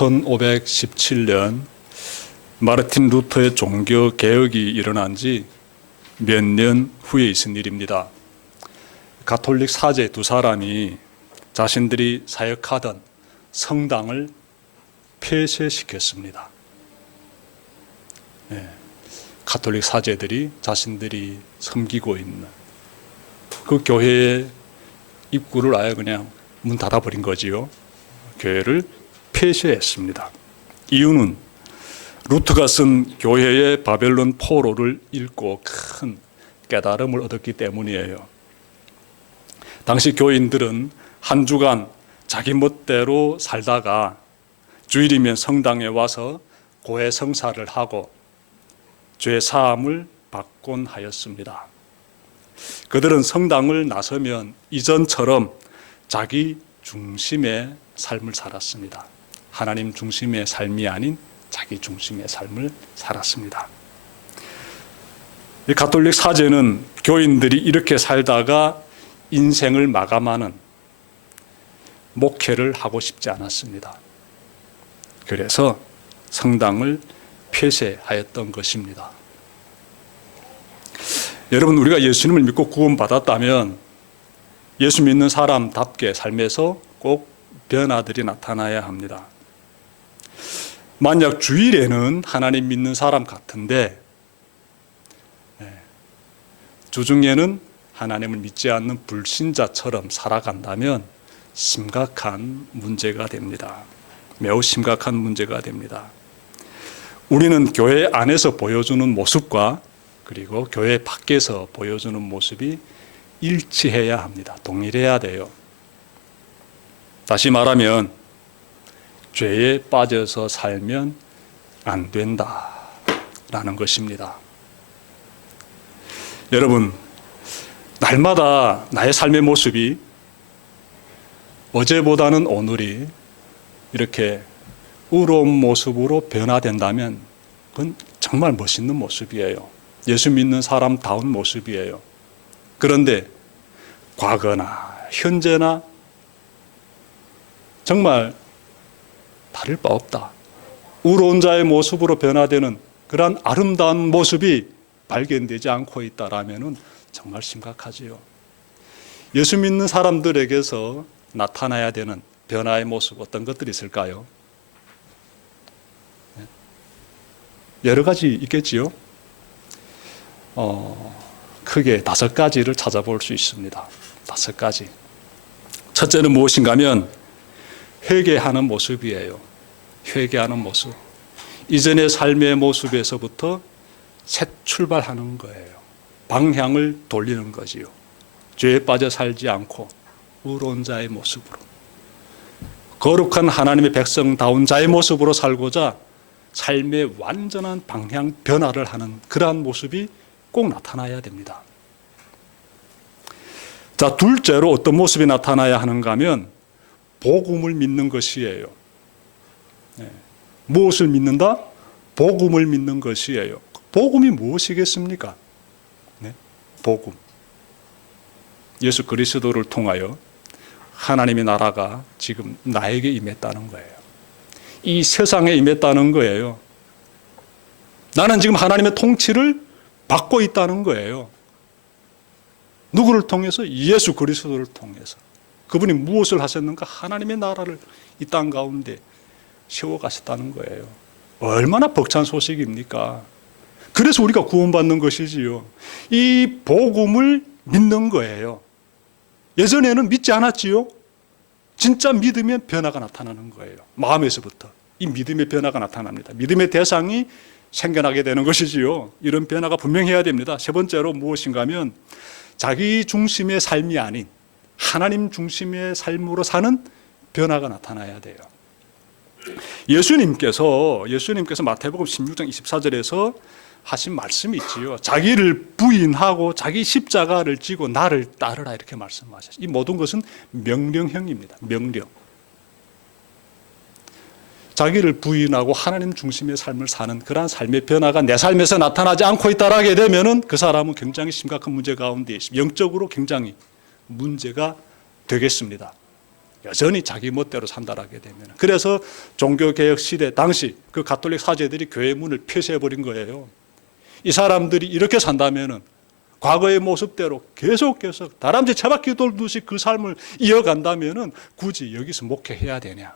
1517년 마르틴 루터의 종교 개혁이 일어난 지 몇 년 후에 있은 일입니다. 가톨릭 사제 두 사람이 자신들이 사역하던 성당을 폐쇄시켰습니다. 가톨릭 사제들이 자신들이 섬기고 있는 그 교회의 입구를 아예 그냥 문 닫아버린 거지요. 교회를 폐쇄했습니다. 이유는 루트가 쓴 교회의 바벨론 포로를 읽고 큰 깨달음을 얻었기 때문이에요. 당시 교인들은 한 주간 자기 멋대로 살다가 주일이면 성당에 와서 고해 성사를 하고 죄 사함을 받곤 하였습니다. 그들은 성당을 나서면 이전처럼 자기 중심의 삶을 살았습니다. 하나님 중심의 삶이 아닌 자기 중심의 삶을 살았습니다. 이 가톨릭 사제는 교인들이 이렇게 살다가 인생을 마감하는 목회를 하고 싶지 않았습니다. 그래서 성당을 폐쇄하였던 것입니다. 여러분, 우리가 예수님을 믿고 구원받았다면 예수 믿는 사람답게 삶에서 꼭 변화들이 나타나야 합니다. 만약 주일에는 하나님 믿는 사람 같은데 주중에는 하나님을 믿지 않는 불신자처럼 살아간다면 심각한 문제가 됩니다. 매우 심각한 문제가 됩니다. 우리는 교회 안에서 보여주는 모습과 그리고 교회 밖에서 보여주는 모습이 일치해야 합니다. 동일해야 돼요. 다시 말하면 죄에 빠져서 살면 안 된다라는 것입니다. 여러분, 날마다 나의 삶의 모습이 어제보다는 오늘이 이렇게 의로운 모습으로 변화된다면 그건 정말 멋있는 모습이에요. 예수 믿는 사람다운 모습이에요. 그런데 과거나 현재나 정말 다를 바 없다. 의로운 자의 모습으로 변화되는 그러한 아름다운 모습이 발견되지 않고 있다라면 정말 심각하지요. 예수 믿는 사람들에게서 나타나야 되는 변화의 모습 어떤 것들이 있을까요? 여러 가지 있겠지요. 크게 5가지를 찾아볼 수 있습니다. 5가지. 첫째는 무엇인가 하면 회개하는 모습이에요. 회개하는 모습. 이전의 삶의 모습에서부터 새 출발하는 거예요. 방향을 돌리는 거지요. 죄에 빠져 살지 않고 의로운 자의 모습으로, 거룩한 하나님의 백성다운 자의 모습으로 살고자 삶의 완전한 방향 변화를 하는 그러한 모습이 꼭 나타나야 됩니다. 자, 둘째로 어떤 모습이 나타나야 하는가 하면 복음을 믿는 것이에요. 무엇을 믿는다? 복음을 믿는 것이에요. 복음이 무엇이겠습니까? 복음. 예수 그리스도를 통하여 하나님의 나라가 지금 나에게 임했다는 거예요. 이 세상에 임했다는 거예요. 나는 지금 하나님의 통치를 받고 있다는 거예요. 누구를 통해서? 예수 그리스도를 통해서. 그분이 무엇을 하셨는가? 하나님의 나라를 이 땅 가운데 세워가셨다는 거예요. 얼마나 벅찬 소식입니까? 그래서 우리가 구원받는 것이지요. 이 복음을 믿는 거예요. 예전에는 믿지 않았지요. 진짜 믿으면 변화가 나타나는 거예요. 마음에서부터 이 믿음의 변화가 나타납니다. 믿음의 대상이 생겨나게 되는 것이지요. 이런 변화가 분명해야 됩니다. 세 번째로 무엇인가 하면 자기 중심의 삶이 아닌 하나님 중심의 삶으로 사는 변화가 나타나야 돼요. 예수님께서 마태복음 16장 24절에서 하신 말씀이 있지요. 자기를 부인하고 자기 십자가를 지고 나를 따르라 이렇게 말씀하셨어요. 이 모든 것은 명령형입니다. 명령. 자기를 부인하고 하나님 중심의 삶을 사는 그러한 삶의 변화가 내 삶에서 나타나지 않고 있다라게 되면은 그 사람은 굉장히 심각한 문제 가운데 있습니다. 영적으로 굉장히 문제가 되겠습니다. 여전히 자기 멋대로 산다라게 되면, 그래서 종교개혁 시대 당시 그 가톨릭 사제들이 교회 문을 폐쇄해버린 거예요. 이 사람들이 이렇게 산다면은 과거의 모습대로 계속 다람쥐 채바퀴 돌듯이 그 삶을 이어간다면은 굳이 여기서 목회해야 되냐?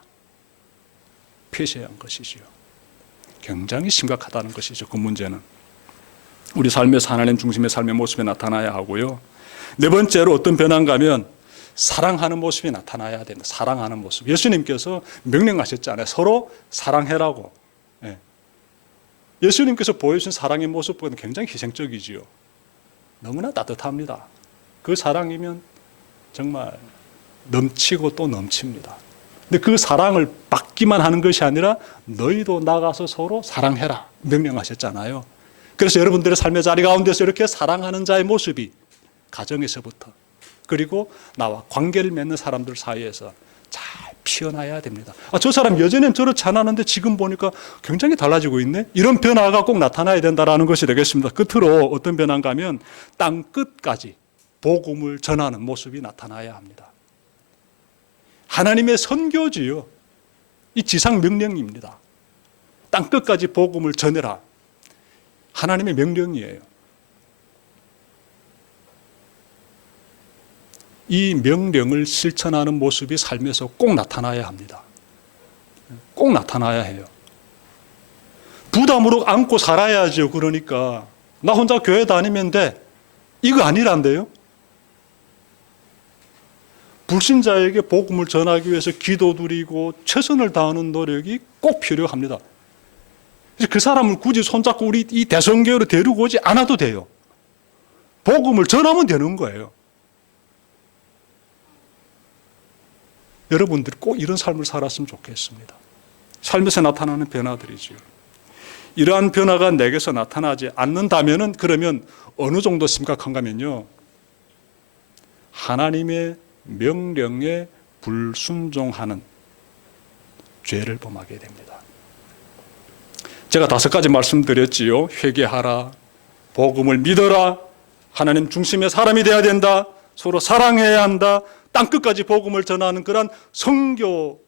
폐쇄한 것이지요. 굉장히 심각하다는 것이죠. 그 문제는 우리 삶에서 하나님 중심의 삶의 모습이 나타나야 하고요. 네 번째로 어떤 변화인가 하면 사랑하는 모습이 나타나야 됩니다. 사랑하는 모습. 예수님께서 명령하셨잖아요. 서로 사랑해라고. 예수님께서 보여주신 사랑의 모습보다는 굉장히 희생적이지요. 너무나 따뜻합니다. 그 사랑이면 정말 넘치고 또 넘칩니다. 근데 그 사랑을 받기만 하는 것이 아니라 너희도 나가서 서로 사랑해라 명령하셨잖아요. 그래서 여러분들의 삶의 자리 가운데서 이렇게 사랑하는 자의 모습이 가정에서부터, 그리고 나와 관계를 맺는 사람들 사이에서 잘 피어나야 됩니다. 저 사람 예전엔 저렇지 않았는데 지금 보니까 굉장히 달라지고 있네. 이런 변화가 꼭 나타나야 된다는 것이 되겠습니다. 끝으로 어떤 변화인가 하면 땅 끝까지 복음을 전하는 모습이 나타나야 합니다. 하나님의 선교지요. 이 지상 명령입니다. 땅 끝까지 복음을 전해라. 하나님의 명령이에요. 이 명령을 실천하는 모습이 삶에서 꼭 나타나야 합니다. 꼭 나타나야 해요. 부담으로 안고 살아야죠. 그러니까 나 혼자 교회 다니면 돼. 이거 아니란데요. 불신자에게 복음을 전하기 위해서 기도드리고 최선을 다하는 노력이 꼭 필요합니다. 그래서 그 사람을 굳이 손잡고 우리 이 대성교회로 데리고 오지 않아도 돼요. 복음을 전하면 되는 거예요. 여러분들이 꼭 이런 삶을 살았으면 좋겠습니다. 삶에서 나타나는 변화들이죠. 이러한 변화가 내게서 나타나지 않는다면은, 그러면 어느 정도 심각한가면요, 하나님의 명령에 불순종하는 죄를 범하게 됩니다. 제가 5가지 말씀드렸지요. 회개하라, 복음을 믿어라, 하나님 중심의 사람이 되어야 된다, 서로 사랑해야 한다, 땅끝까지 복음을 전하는 그런 선교자적인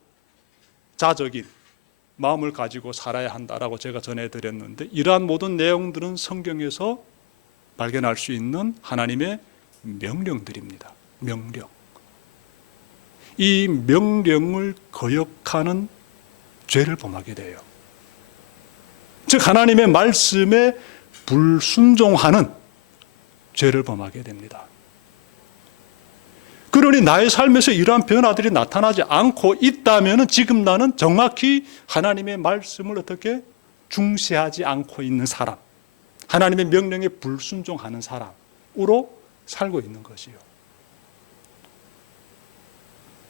마음을 가지고 살아야 한다라고 제가 전해드렸는데, 이러한 모든 내용들은 성경에서 발견할 수 있는 하나님의 명령들입니다. 명령. 이 명령을 거역하는 죄를 범하게 돼요. 즉 하나님의 말씀에 불순종하는 죄를 범하게 됩니다. 그러니 나의 삶에서 이러한 변화들이 나타나지 않고 있다면 지금 나는 정확히 하나님의 말씀을 어떻게 중시하지 않고 있는 사람, 하나님의 명령에 불순종하는 사람으로 살고 있는 것이요.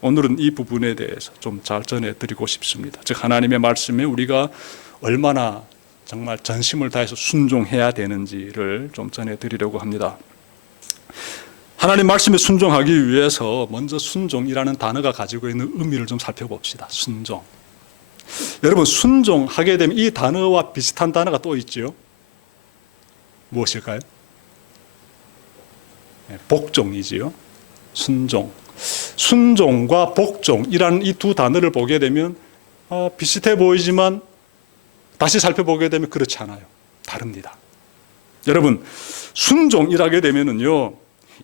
오늘은 이 부분에 대해서 좀 잘 전해드리고 싶습니다. 즉 하나님의 말씀에 우리가 얼마나 정말 전심을 다해서 순종해야 되는지를 좀 전해드리려고 합니다. 하나님 말씀에 순종하기 위해서 먼저 순종이라는 단어가 가지고 있는 의미를 좀 살펴봅시다. 순종. 여러분, 순종하게 되면 이 단어와 비슷한 단어가 또 있죠. 무엇일까요? 복종이지요. 순종. 순종과 복종이라는 이 두 단어를 보게 되면 비슷해 보이지만 다시 살펴보게 되면 그렇지 않아요. 다릅니다. 여러분, 순종이라게 되면은요,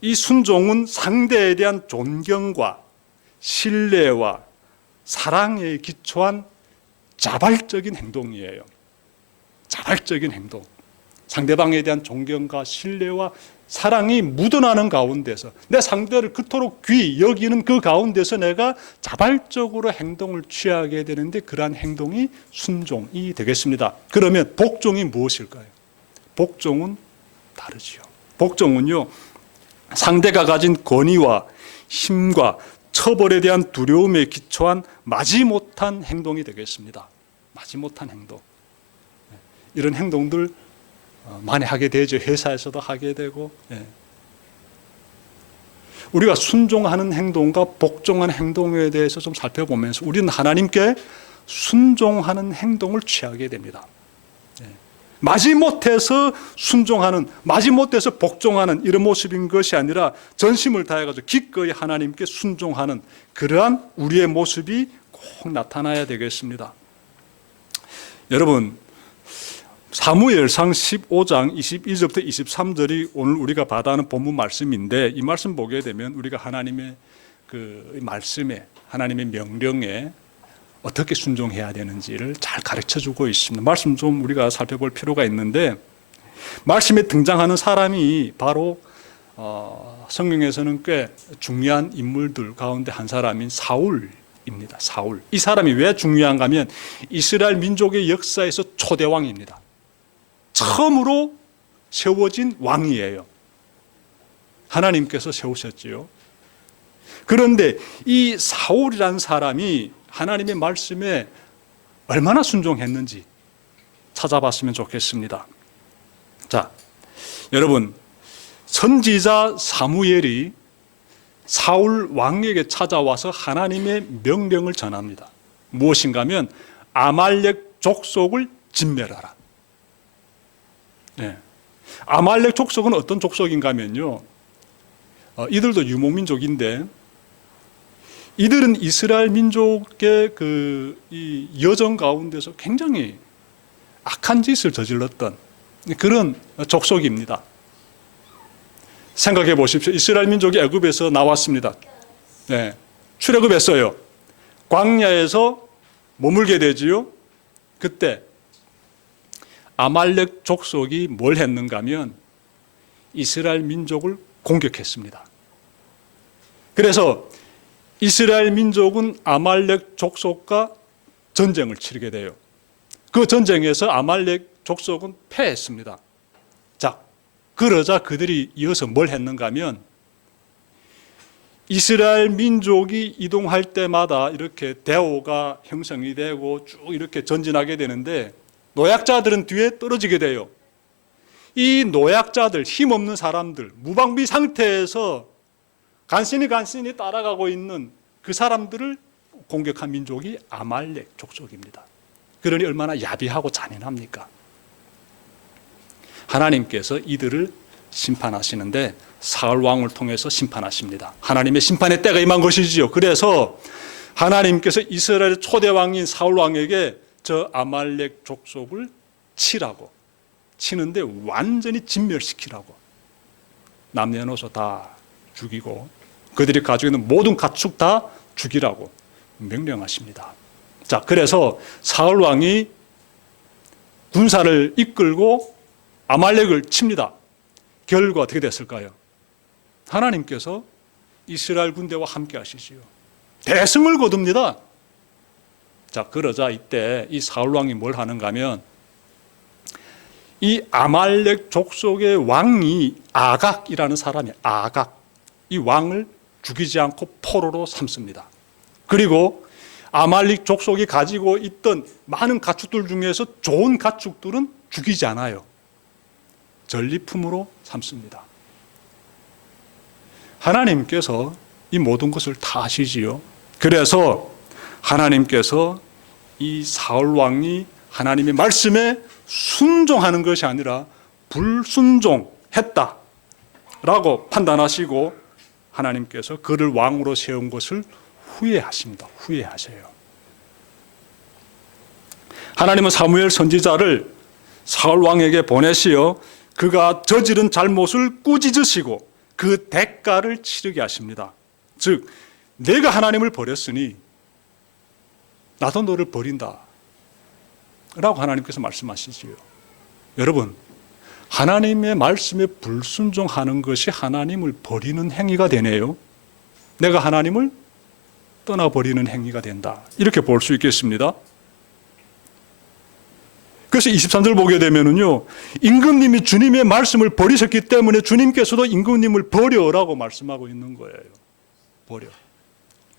이 순종은 상대에 대한 존경과 신뢰와 사랑에 기초한 자발적인 행동이에요. 자발적인 행동. 상대방에 대한 존경과 신뢰와 사랑이 묻어나는 가운데서 내 상대를 그토록 귀히 여기는 그 가운데서 내가 자발적으로 행동을 취하게 되는데, 그러한 행동이 순종이 되겠습니다. 그러면 복종이 무엇일까요? 복종은 다르지요. 복종은요, 상대가 가진 권위와 힘과 처벌에 대한 두려움에 기초한 마지못한 행동이 되겠습니다. 마지못한 행동. 이런 행동들 많이 하게 되죠. 회사에서도 하게 되고. 우리가 순종하는 행동과 복종하는 행동에 대해서 좀 살펴보면서 우리는 하나님께 순종하는 행동을 취하게 됩니다. 마지못해서 순종하는, 마지못해서 복종하는 이런 모습인 것이 아니라 전심을 다해가지고 기꺼이 하나님께 순종하는 그러한 우리의 모습이 꼭 나타나야 되겠습니다. 여러분, 사무엘상 15장 22절부터 23절이 오늘 우리가 받아하는 본문 말씀인데, 이 말씀 보게 되면 우리가 하나님의 그 말씀에, 하나님의 명령에 어떻게 순종해야 되는지를 잘 가르쳐주고 있습니다. 말씀 좀 우리가 살펴볼 필요가 있는데, 말씀에 등장하는 사람이 바로 성경에서는 꽤 중요한 인물들 가운데 한 사람인 사울입니다. 사울. 이 사람이 왜 중요한가 하면 이스라엘 민족의 역사에서 초대왕입니다. 처음으로 세워진 왕이에요. 하나님께서 세우셨지요. 그런데 이 사울이라는 사람이 하나님의 말씀에 얼마나 순종했는지 찾아봤으면 좋겠습니다. 자, 여러분, 선지자 사무엘이 사울 왕에게 찾아와서 하나님의 명령을 전합니다. 무엇인가 하면 아말렉 족속을 진멸하라. 네. 아말렉 족속은 어떤 족속인가 하면요, 이들도 유목민족인데 이들은 이스라엘 민족의 이 여정 가운데서 굉장히 악한 짓을 저질렀던 그런 족속입니다. 생각해 보십시오. 이스라엘 민족이 애굽에서 나왔습니다. 네. 출애굽했어요. 광야에서 머물게 되지요. 그때 아말렉 족속이 뭘 했는가 하면 이스라엘 민족을 공격했습니다. 그래서 이스라엘 민족은 아말렉 족속과 전쟁을 치르게 돼요. 그 전쟁에서 아말렉 족속은 패했습니다. 자, 그러자 그들이 이어서 뭘 했는가 하면 이스라엘 민족이 이동할 때마다 이렇게 대오가 형성이 되고 쭉 이렇게 전진하게 되는데 노약자들은 뒤에 떨어지게 돼요. 이 노약자들, 힘없는 사람들, 무방비 상태에서 간신히 따라가고 있는 그 사람들을 공격한 민족이 아말렉 족속입니다. 그러니 얼마나 야비하고 잔인합니까? 하나님께서 이들을 심판하시는데 사울 왕을 통해서 심판하십니다. 하나님의 심판의 때가 임한 것이지요. 그래서 하나님께서 이스라엘의 초대 왕인 사울 왕에게 저 아말렉 족속을 치는데 완전히 진멸시키라고, 남녀노소 다 죽이고 그들이 가지고 있는 모든 가축 다 죽이라고 명령하십니다. 자, 그래서 사울 왕이 군사를 이끌고 아말렉을 칩니다. 결과 어떻게 됐을까요? 하나님께서 이스라엘 군대와 함께 하시지요. 대승을 거둡니다. 자, 그러자 이때 이 사울 왕이 뭘 하는가 하면 이 아말렉 족속의 왕이 아각이라는 사람이 아각, 이 왕을 죽이지 않고 포로로 삼습니다. 그리고 아말렉 족속이 가지고 있던 많은 가축들 중에서 좋은 가축들은 죽이지 않아요. 전리품으로 삼습니다. 하나님께서 이 모든 것을 다 아시지요. 그래서 하나님께서 이 사울 왕이 하나님의 말씀에 순종하는 것이 아니라 불순종했다라고 판단하시고 하나님께서 그를 왕으로 세운 것을 후회하십니다. 후회하셔요. 하나님은 사무엘 선지자를 사울 왕에게 보내시어 그가 저지른 잘못을 꾸짖으시고 그 대가를 치르게 하십니다. 즉, 내가 하나님을 버렸으니 나도 너를 버린다 라고 하나님께서 말씀하시지요. 여러분, 하나님의 말씀에 불순종하는 것이 하나님을 버리는 행위가 되네요. 내가 하나님을 떠나버리는 행위가 된다, 이렇게 볼 수 있겠습니다. 그래서 23절 보게 되면은요, 임금님이 주님의 말씀을 버리셨기 때문에 주님께서도 임금님을 버려라고 말씀하고 있는 거예요. 버려.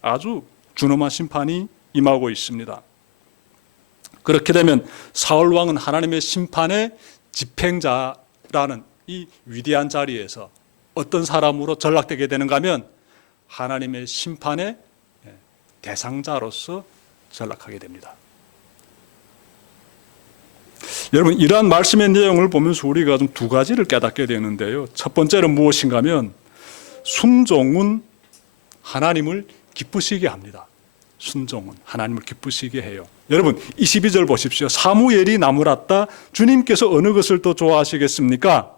아주 준엄한 심판이 임하고 있습니다. 그렇게 되면 사울 왕은 하나님의 심판의 집행자라는 이 위대한 자리에서 어떤 사람으로 전락되게 되는가 하면 하나님의 심판의 대상자로서 전락하게 됩니다. 여러분, 이러한 말씀의 내용을 보면서 우리가 좀 두 가지를 깨닫게 되는데요. 첫 번째는 무엇인가 하면 순종은 하나님을 기쁘시게 합니다. 순종은 하나님을 기쁘시게 해요. 여러분, 22절 보십시오. 사무엘이 나무랐다. 주님께서 어느 것을 더 좋아하시겠습니까?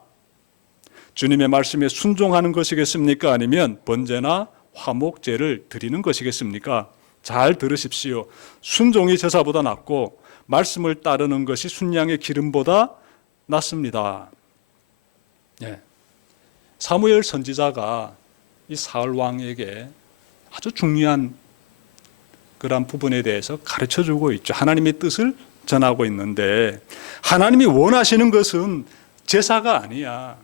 주님의 말씀에 순종하는 것이겠습니까? 아니면 번제나 화목제를 드리는 것이겠습니까? 잘 들으십시오. 순종이 제사보다 낫고 말씀을 따르는 것이 순양의 기름보다 낫습니다. 예. 사무엘 선지자가 이 사울 왕에게 아주 중요한 그런 부분에 대해서 가르쳐주고 있죠. 하나님의 뜻을 전하고 있는데, 하나님이 원하시는 것은 제사가 아니야,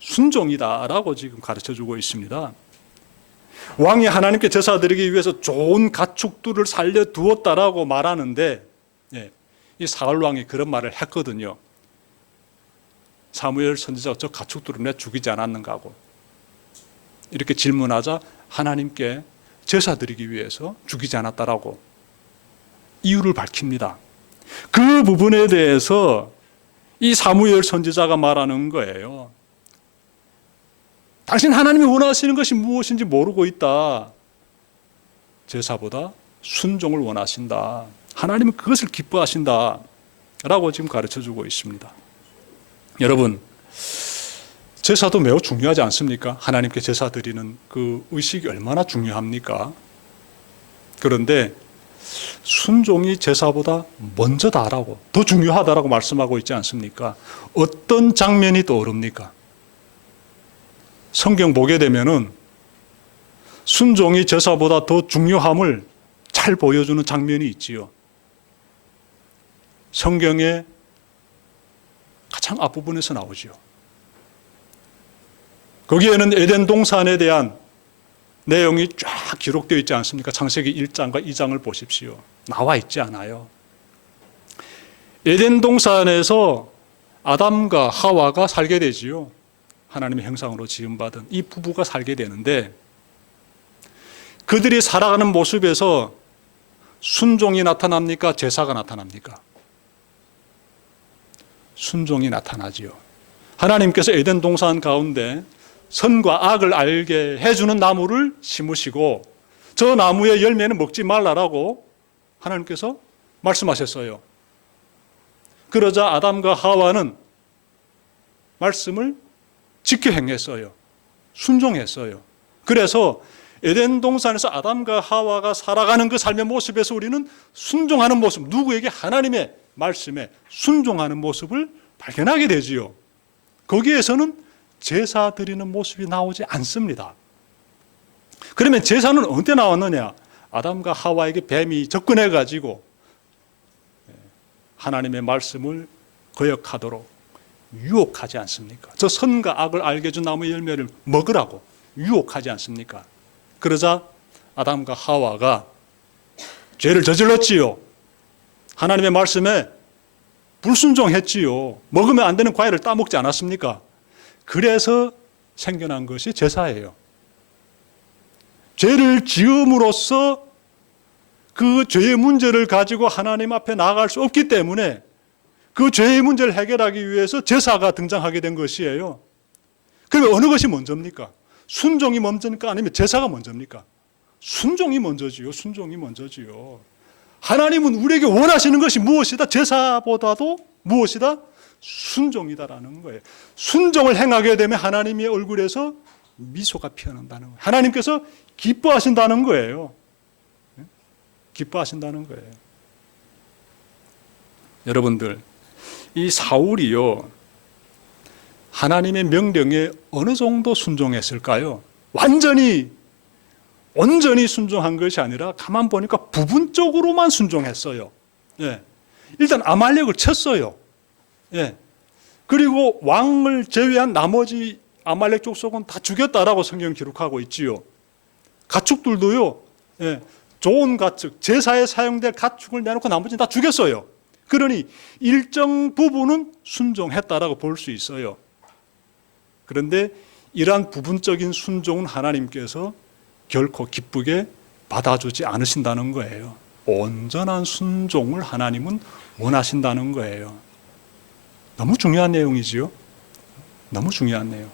순종이다라고 지금 가르쳐주고 있습니다. 왕이 하나님께 제사 드리기 위해서 좋은 가축들을 살려두었다라고 말하는데, 이 사울 왕이 그런 말을 했거든요. 사무엘 선지자가 저 가축들을 내 죽이지 않았는가 하고 이렇게 질문하자 하나님께 제사 드리기 위해서 죽이지 않았다라고 이유를 밝힙니다. 그 부분에 대해서 이 사무엘 선지자가 말하는 거예요. 당신 하나님이 원하시는 것이 무엇인지 모르고 있다. 제사보다 순종을 원하신다. 하나님은 그것을 기뻐하신다 라고 지금 가르쳐주고 있습니다. 여러분, 제사도 매우 중요하지 않습니까? 하나님께 제사 드리는 그 의식이 얼마나 중요합니까? 그런데 순종이 제사보다 먼저다라고, 더 중요하다라고 말씀하고 있지 않습니까? 어떤 장면이 떠오릅니까? 성경 보게 되면은 순종이 제사보다 더 중요함을 잘 보여주는 장면이 있지요. 성경의 가장 앞부분에서 나오지요. 거기에는 에덴 동산에 대한 내용이 쫙 기록되어 있지 않습니까? 창세기 1장과 2장을 보십시오. 나와 있지 않아요. 에덴 동산에서 아담과 하와가 살게 되지요. 하나님의 형상으로 지음받은 이 부부가 살게 되는데, 그들이 살아가는 모습에서 순종이 나타납니까? 제사가 나타납니까? 순종이 나타나지요. 하나님께서 에덴 동산 가운데 선과 악을 알게 해주는 나무를 심으시고 저 나무의 열매는 먹지 말라라고 하나님께서 말씀하셨어요. 그러자 아담과 하와는 말씀을 지켜 행했어요. 순종했어요. 그래서 에덴 동산에서 아담과 하와가 살아가는 그 삶의 모습에서 우리는 순종하는 모습, 누구에게? 하나님의 말씀에 순종하는 모습을 발견하게 되지요. 거기에서는 제사 드리는 모습이 나오지 않습니다. 그러면 제사는 언제 나왔느냐? 아담과 하와에게 뱀이 접근해 가지고 하나님의 말씀을 거역하도록 유혹하지 않습니까? 저 선과 악을 알게 해준 나무의 열매를 먹으라고 유혹하지 않습니까? 그러자 아담과 하와가 죄를 저질렀지요. 하나님의 말씀에 불순종했지요. 먹으면 안 되는 과일을 따먹지 않았습니까? 그래서 생겨난 것이 제사예요. 죄를 지음으로써 그 죄의 문제를 가지고 하나님 앞에 나아갈 수 없기 때문에 그 죄의 문제를 해결하기 위해서 제사가 등장하게 된 것이에요. 그러면 어느 것이 먼저입니까? 순종이 먼저입니까? 아니면 제사가 먼저입니까? 순종이 먼저지요. 순종이 먼저지요. 하나님은 우리에게 원하시는 것이 무엇이다? 제사보다도 무엇이다? 순종이다라는 거예요. 순종을 행하게 되면 하나님의 얼굴에서 미소가 피어난다는 거예요. 하나님께서 기뻐하신다는 거예요. 기뻐하신다는 거예요. 여러분들, 이 사울이요, 하나님의 명령에 어느 정도 순종했을까요? 온전히 순종한 것이 아니라 가만 보니까 부분적으로만 순종했어요. 예. 일단 아말렉을 쳤어요. 예. 그리고 왕을 제외한 나머지 아말렉 족속은 다 죽였다라고 성경 기록하고 있지요. 가축들도요, 예, 좋은 가축, 제사에 사용될 가축을 내놓고 나머지는 다 죽였어요. 그러니 일정 부분은 순종했다라고 볼 수 있어요. 그런데 이러한 부분적인 순종은 하나님께서 결코 기쁘게 받아주지 않으신다는 거예요. 온전한 순종을 하나님은 원하신다는 거예요. 너무 중요한 내용이지요. 너무 중요한 내용.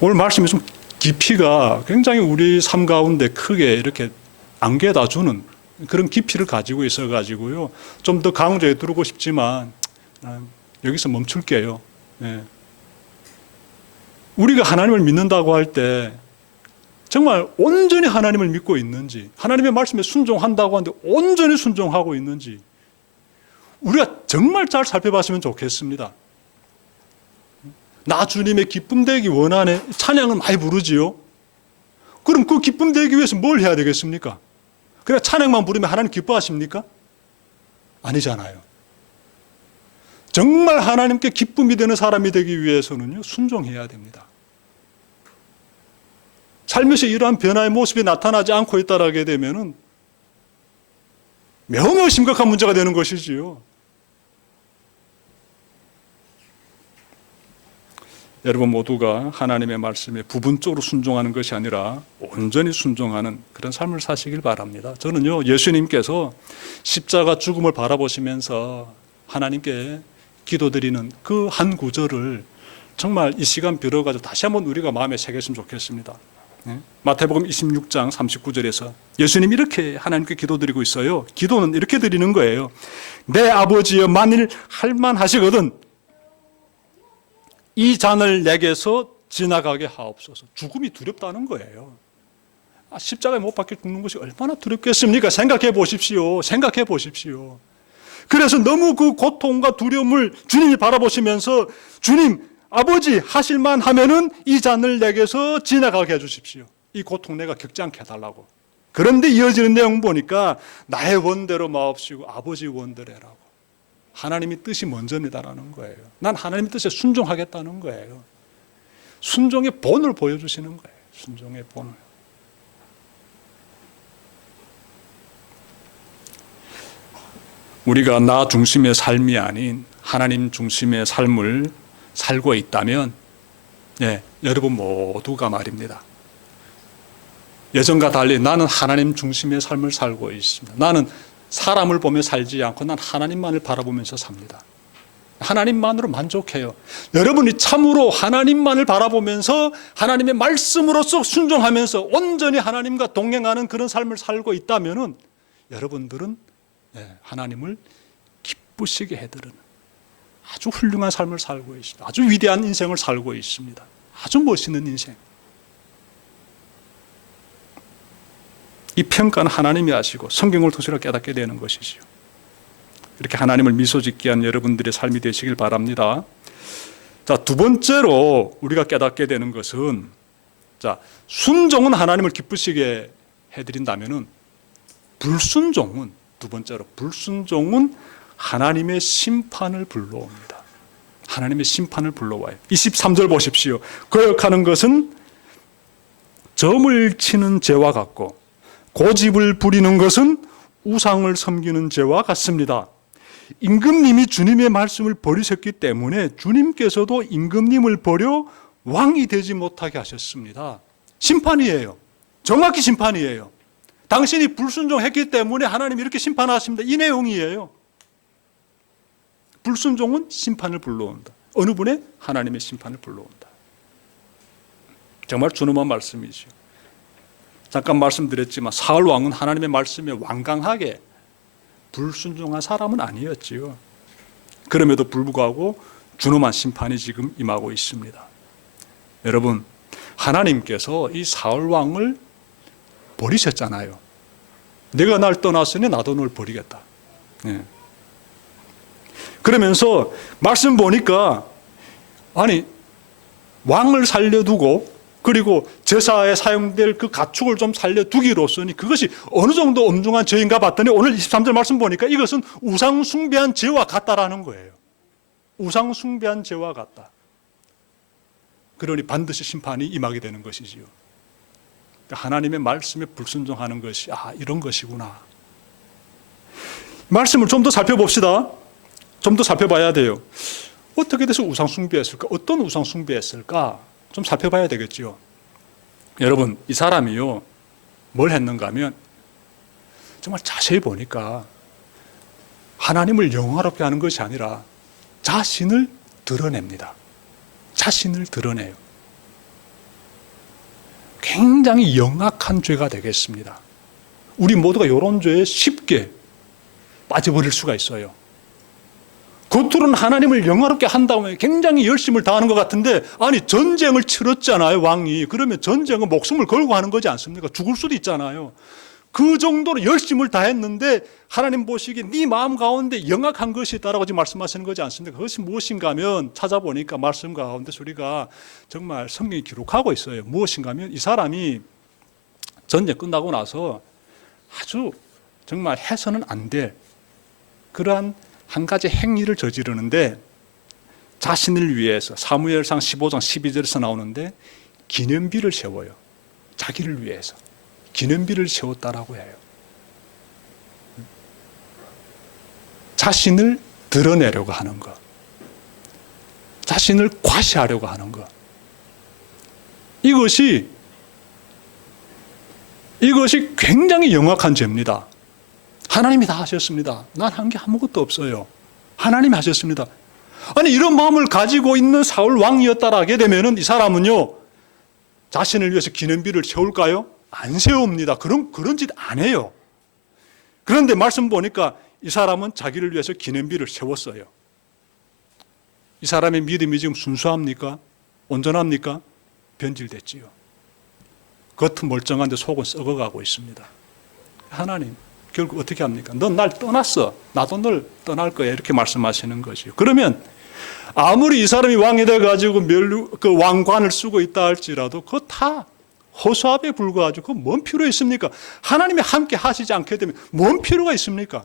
오늘 말씀이 좀 깊이가 굉장히 우리 삶 가운데 크게 이렇게 안겨다 주는 그런 깊이를 가지고 있어가지고요. 좀 더 강조해 두고 싶지만 여기서 멈출게요. 예. 우리가 하나님을 믿는다고 할 때 정말 온전히 하나님을 믿고 있는지, 하나님의 말씀에 순종한다고 하는데 온전히 순종하고 있는지 우리가 정말 잘 살펴봤으면 좋겠습니다. 나 주님의 기쁨 되기 원하네. 찬양은 많이 부르지요. 그럼 그 기쁨 되기 위해서 뭘 해야 되겠습니까? 그냥 찬양만 부르면 하나님 기뻐하십니까? 아니잖아요. 정말 하나님께 기쁨이 되는 사람이 되기 위해서는요, 순종해야 됩니다. 살면서 이러한 변화의 모습이 나타나지 않고 있다라게 되면은 매우 심각한 문제가 되는 것이지요. 여러분 모두가 하나님의 말씀에 부분적으로 순종하는 것이 아니라 온전히 순종하는 그런 삶을 사시길 바랍니다. 저는요, 예수님께서 십자가 죽음을 바라보시면서 하나님께 기도드리는 그 한 구절을 정말 이 시간 빌어가지고 다시 한번 우리가 마음에 새겼으면 좋겠습니다. 마태복음 26장 39절에서 예수님이 이렇게 하나님께 기도드리고 있어요. 기도는 이렇게 드리는 거예요. 내 아버지여, 만일 할만하시거든 이 잔을 내게서 지나가게 하옵소서. 죽음이 두렵다는 거예요. 십자가에 못 박혀 죽는 것이 얼마나 두렵겠습니까? 생각해 보십시오. 생각해 보십시오. 그래서 너무 그 고통과 두려움을 주님이 바라보시면서 주님, 아버지 하실만 하면은 이 잔을 내게서 지나가게 해주십시오. 이 고통 내가 겪지 않게 해달라고. 그런데 이어지는 내용 보니까 나의 원대로 마옵시고 아버지 원대로 해라고. 하나님의 뜻이 먼저입니다라는 거예요. 난 하나님의 뜻에 순종하겠다는 거예요. 순종의 본을 보여주시는 거예요. 순종의 본을. 우리가 나 중심의 삶이 아닌 하나님 중심의 삶을 살고 있다면, 여러분 모두가 말입니다. 예전과 달리 나는 하나님 중심의 삶을 살고 있습니다. 나는 사람을 보며 살지 않고 난 하나님만을 바라보면서 삽니다. 하나님만으로 만족해요. 여러분이 참으로 하나님만을 바라보면서 하나님의 말씀으로서 순종하면서 온전히 하나님과 동행하는 그런 삶을 살고 있다면 여러분들은 하나님을 기쁘시게 해드리는 아주 훌륭한 삶을 살고 있습니다. 아주 위대한 인생을 살고 있습니다. 아주 멋있는 인생. 이 평가는 하나님이 하시고 성경을 통해서 깨닫게 되는 것이지요. 이렇게 하나님을 미소 짓게 한 여러분들의 삶이 되시길 바랍니다. 자, 두 번째로 우리가 깨닫게 되는 것은, 자, 순종은 하나님을 기쁘시게 해드린다면은 불순종은, 두 번째로 불순종은 하나님의 심판을 불러옵니다. 하나님의 심판을 불러와요. 23절 보십시오. 거역하는 것은 점을 치는 죄와 같고 고집을 부리는 것은 우상을 섬기는 죄와 같습니다. 임금님이 주님의 말씀을 버리셨기 때문에 주님께서도 임금님을 버려 왕이 되지 못하게 하셨습니다. 심판이에요. 정확히 심판이에요. 당신이 불순종했기 때문에 하나님이 이렇게 심판하십니다. 이 내용이에요. 불순종은 심판을 불러온다. 어느 분의? 하나님의 심판을 불러온다. 정말 준엄한 말씀이죠. 잠깐 말씀드렸지만 사울 왕은 하나님의 말씀에 완강하게 불순종한 사람은 아니었지요. 그럼에도 불구하고 준엄한 심판이 지금 임하고 있습니다. 여러분, 하나님께서 이 사울 왕을 버리셨잖아요. 내가 날 떠났으니 나도 널 버리겠다. 그러면서 말씀 보니까 아니 왕을 살려두고 그리고 제사에 사용될 그 가축을 좀 살려두기로서니 그것이 어느 정도 엄중한 죄인가 봤더니 오늘 23절 말씀 보니까 이것은 우상 숭배한 죄와 같다라는 거예요. 우상 숭배한 죄와 같다. 그러니 반드시 심판이 임하게 되는 것이지요. 하나님의 말씀에 불순종하는 것이 이런 것이구나. 말씀을 좀 더 살펴봅시다. 좀 더 살펴봐야 돼요. 어떻게 돼서 우상 숭배했을까? 어떤 우상 숭배했을까? 좀 살펴봐야 되겠지요. 여러분, 이 사람이요 뭘 했는가 하면 정말 자세히 보니까 하나님을 영화롭게 하는 것이 아니라 자신을 드러냅니다. 자신을 드러내요. 굉장히 영악한 죄가 되겠습니다. 우리 모두가 이런 죄에 쉽게 빠져버릴 수가 있어요. 겉으로는 하나님을 영화롭게 한다고 하면 굉장히 열심을 다하는 것 같은데, 아니 전쟁을 치렀잖아요, 왕이. 그러면 전쟁은 목숨을 걸고 하는 거지 않습니까? 죽을 수도 있잖아요. 그 정도로 열심을 다했는데 하나님 보시기에 네 마음 가운데 영악한 것이 있다라고 지금 말씀하시는 거지 않습니까? 그것이 무엇인가 하면 찾아보니까 말씀 가운데 우리가 정말 성경이 기록하고 있어요. 무엇인가 하면 이 사람이 전쟁 끝나고 나서 아주 정말 해서는 안 될 그러한 한 가지 행위를 저지르는데, 자신을 위해서 사무엘상 15장 12절에서 나오는데 기념비를 세워요. 자기를 위해서 기념비를 세웠다라고 해요. 자신을 드러내려고 하는 것, 자신을 과시하려고 하는 것, 이것이 굉장히 영악한 죄입니다. 하나님이 다 하셨습니다. 난 한 게 아무것도 없어요. 하나님이 하셨습니다. 아니 이런 마음을 가지고 있는 사울 왕이었다라게 되면은 이 사람은요, 자신을 위해서 기념비를 세울까요? 안 세웁니다. 그런 짓 안 해요. 그런데 말씀 보니까 이 사람은 자기를 위해서 기념비를 세웠어요. 이 사람의 믿음이 지금 순수합니까? 온전합니까? 변질됐지요. 겉은 멀쩡한데 속은 썩어가고 있습니다. 하나님 결국 어떻게 합니까? 넌 날 떠났어. 나도 널 떠날 거야. 이렇게 말씀하시는 거죠. 그러면 아무리 이 사람이 왕이 돼가지고 그 왕관을 쓰고 있다 할지라도 그거 다 허수아비에 불과하죠. 그거 뭔 필요 있습니까? 하나님이 함께 하시지 않게 되면 뭔 필요가 있습니까?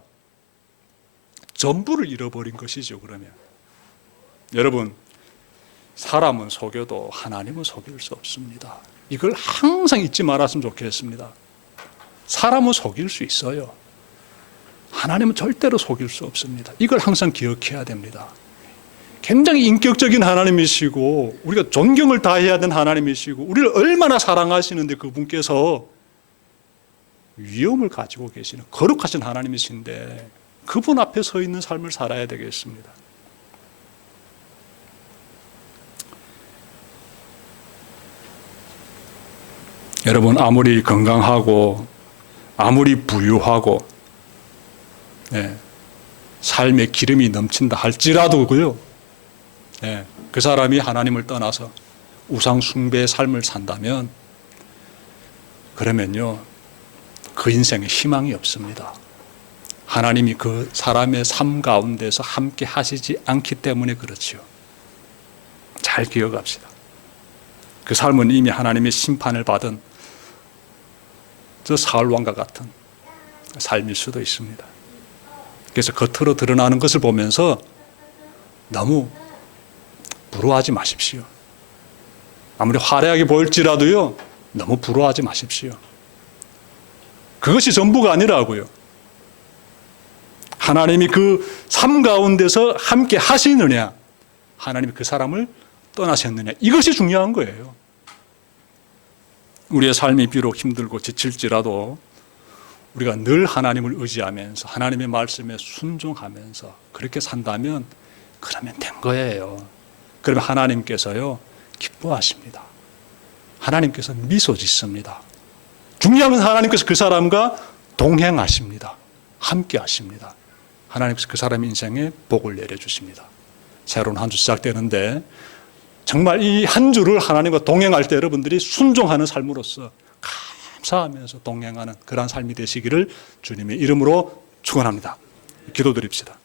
전부를 잃어버린 것이죠. 그러면 여러분, 사람은 속여도 하나님은 속일 수 없습니다. 이걸 항상 잊지 말았으면 좋겠습니다. 사람은 속일 수 있어요. 하나님은 절대로 속일 수 없습니다. 이걸 항상 기억해야 됩니다. 굉장히 인격적인 하나님이시고 우리가 존경을 다해야 되는 하나님이시고 우리를 얼마나 사랑하시는데 그분께서 위엄을 가지고 계시는 거룩하신 하나님이신데 그분 앞에 서 있는 삶을 살아야 되겠습니다. 여러분, 아무리 건강하고 아무리 부유하고 삶의 기름이 넘친다 할지라도고요, 그 사람이 하나님을 떠나서 우상 숭배의 삶을 산다면 그러면요, 그 인생에 희망이 없습니다. 하나님이 그 사람의 삶 가운데서 함께 하시지 않기 때문에 그렇지요. 잘 기억합시다. 그 삶은 이미 하나님의 심판을 받은 저 사울 왕과 같은 삶일 수도 있습니다. 그래서 겉으로 드러나는 것을 보면서 너무 부러워하지 마십시오. 아무리 화려하게 보일지라도요, 너무 부러워하지 마십시오. 그것이 전부가 아니라고요. 하나님이 그 삶 가운데서 함께 하시느냐, 하나님이 그 사람을 떠나셨느냐, 이것이 중요한 거예요. 우리의 삶이 비록 힘들고 지칠지라도 우리가 늘 하나님을 의지하면서 하나님의 말씀에 순종하면서 그렇게 산다면 그러면 된 거예요. 그러면 하나님께서요, 기뻐하십니다. 하나님께서 미소 짓습니다. 중요한 건 하나님께서 그 사람과 동행하십니다. 함께 하십니다. 하나님께서 그 사람의 인생에 복을 내려주십니다. 새로운 한 주 시작되는데 정말 이 한 주를 하나님과 동행할 때 여러분들이 순종하는 삶으로서 감사하면서 동행하는 그러한 삶이 되시기를 주님의 이름으로 축원합니다. 기도드립시다.